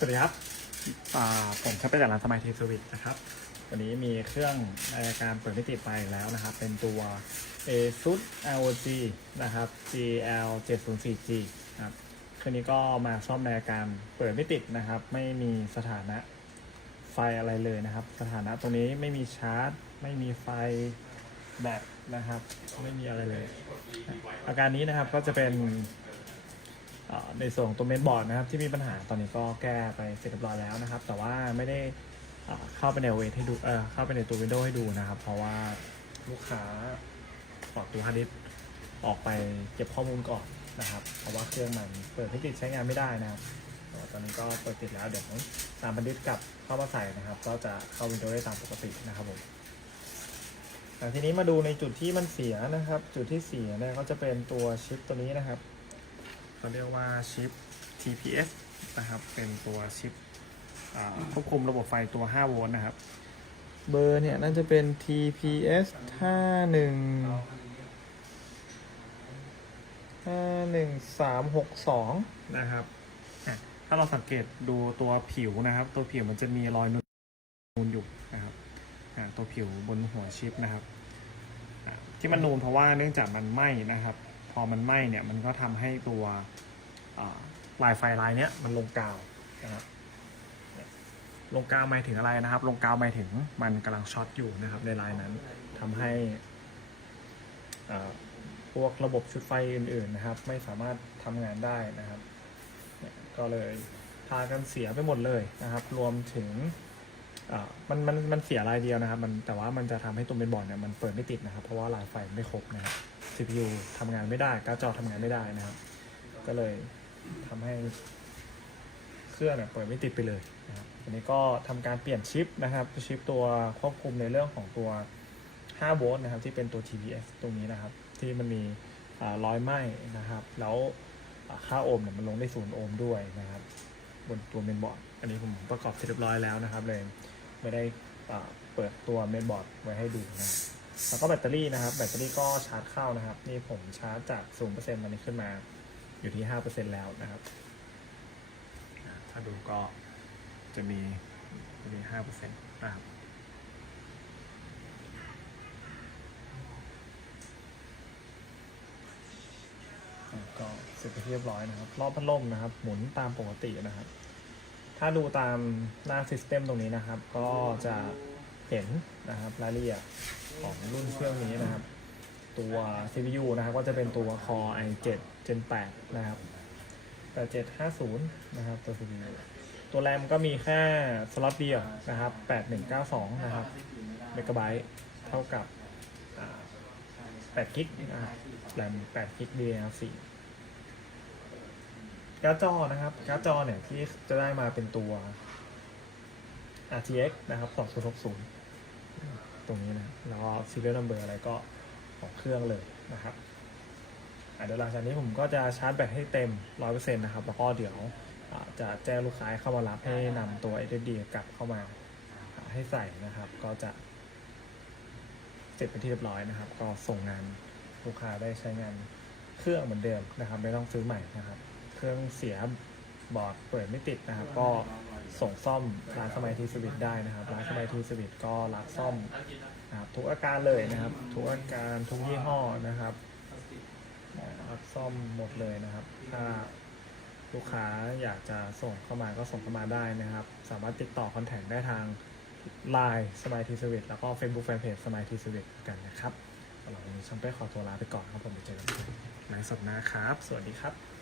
สวัสดีครับผมชัพไปจากร้านสมัยเทสวิตนะครับ วันนี้มีเครื่องในการเปิดมิติไปแล้วนะครับ เป็นตัว ASUS ROG นะครับ GL 704G ครับเครื่องนี้ก็มาซ่อมในอาการเปิดไม่ติดนะครับ ไม่มีสถานะไฟอะไรเลยนะครับ สถานะตรงนี้ไม่มีชาร์จ ไม่มีไฟแบตนะครับ ไม่มีอะไรเลย อาการนี้นะครับก็จะเป็น ในส่วนของตัวเมนบอร์ดนะครับที่มีปัญหาตอนนี้ก็แก้ไปเสร็จเรียบร้อยแล้วนะครับ แต่ว่าไม่ได้เข้าไปในเวทให้ดูเออเข้าไปในตัววินโดว์ให้ดูนะครับ เพราะว่าลูกค้าปลดตัวฮาร์ดดิสก์ออกไปเก็บข้อมูลก่อนนะครับ เพราะว่าเครื่องมันเปิดไม่ติดใช้งานไม่ได้นะครับตอนนี้ก็เปิดติดแล้วเดี๋ยวตามบันดิสก์กลับเข้ามาใส่นะครับ ก็จะเข้าวินโดว์ได้ตามปกตินะครับผมอ่ทีนี้มาดูในจุดที่มันเสียนะครับ จุดที่เสียเนี่ยก็จะเป็นตัวชิปตัวนี้นะครับ เขาเรียกว่าชิป TPS นะครับ เป็นตัวชิปอ่าควบคุมระบบไฟตัว 5 โวลต์นะครับ เบอร์เนี่ยน่าจะเป็น TPS 51 51362นะครับอะถ้าเราสังเกตดูตัวผิวนะครับ ตัวผิวมันจะมีรอยนูนอยู่นะครับอ่าตัวผิวบนหัวชิปนะครับอะที่มันนูนเพราะว่าเนื่องจากมันไหม้นะครับ พอมันไหม้เนี่ยมันก็ทำให้ตัวลายไฟลายเนี้ยมันลงกาวนะครับลงกาวหมายถึงอะไรนะครับ ลงกาวหมายถึงมันกำลังช็อตอยู่นะครับในลายนั้นทำให้พวกระบบชุดไฟอื่นๆนะครับ ไม่สามารถทำงานได้นะครับก็เลยพากันเสียไปหมดเลยนะครับ รวมถึงมันมันมันเสียลายเดียวนะครับ มันแต่ว่ามันจะทำให้ตัวเมนบอร์ดเนี่ยมันเปิดไม่ติดนะครับ เพราะว่าลายไฟไม่ครบนะครับ CPU ทำงานไม่ได้การ์ดจอทำงานไม่ได้นะครับ ก็เลยทำให้เครื่องเนี่ยเปิดไม่ติดไปเลยนะครับอันนี้ก็ทำการเปลี่ยนชิปนะครับชิปตัวควบคุมในเรื่องของตัว 5 โวลต์นะครับที่เป็นตัว TPS ตรงนี้นะครับ ที่มันมีอ่ารอยไหม้นะครับ แล้วค่าโอห์มเนี่ยมันลงได้ศูนย์โอห์มด้วยนะครับ บนตัวเมนบอร์ด อันนี้ผมประกอบเสร็จเรียบร้อยแล้วนะครับเลยไม่ได้เปิดตัวเมนบอร์ดไว้ให้ดูนะครับ แล้วก็แบตเตอรี่นะครับ แบตเตอรี่ก็ชาร์จเข้านะครับ นี่ผมชาร์จจาก0%ตอนนี้ขึ้นมาอยู่ที่ 5%แล้วนะครับอ่าถ้าดูก็จะมีจะมี5%นะครับก็เสร็จไปนที่เรียบร้อยนะครับรอบพัดลมนะครับ หมุนตามปกตินะครับ ถ้าดูตามหน้า System ตรงนี้นะครับ ก็จะ เห็นนะครับรายละเอียดของรุ่นเครื่องนี้นะครับ ตัว CPU นะครับก็จะเป็นตัว Core i7 Gen 8 นะครับ8750 นะครับ ตัว CPU ตัวแรมก็มีแค่สล็อตเดียวนะครับ 8192 นะครับเมกะไบต์เท่ากับ8กิกนะครับแรม8กิก DDR4 การ์ดจอนะครับการ์ดจอเนี่ยที่จะได้มาเป็นตัว RTX นะครับ 2060 ตรงนี้นะแล้วก็ serial number อะไรก็ของเครื่องเลยนะครับอะเดี๋ยวหลังจากนี้ผมก็จะชาร์จแบตให้เต็ม 100%นะครับ แล้วก็เดี๋ยวจะแจ้งลูกค้าเข้ามารับให้นำตัว SSD กลับเข้ามาอ่าให้ใส่นะครับ ก็จะเสร็จเป็นที่เรียบร้อยนะครับ ก็ส่งงานลูกค้าได้ใช้งานเครื่องเหมือนเดิมนะครับ ไม่ต้องซื้อใหม่นะครับ เครื่องเสียบอร์ดเปิดไม่ติดนะครับ ก็ ส่งซ่อมร้านสมัยทีสวิตได้นะครับร้านสมัยทีสวิตก็รับซ่อมนะครับทุกอาการเลยนะครับ ทุกอาการทุกยี่ห้อนะครับรับซ่อมหมดเลยนะครับ ถ้าลูกค้าอยากจะส่งเข้ามาก็ส่งเข้ามาได้นะครับ สามารถติดต่อคอนแทคได้ทาง Line สมัยทีสวิตแล้วก็ Facebook Fanpage สมัยทีสวิตกันนะครับสำหรับวันนี้ช่างเป้ขอตัวลาไปก่อนครับผมไปเจอกันใหม่ในสดนะครับ สวัสดีครับ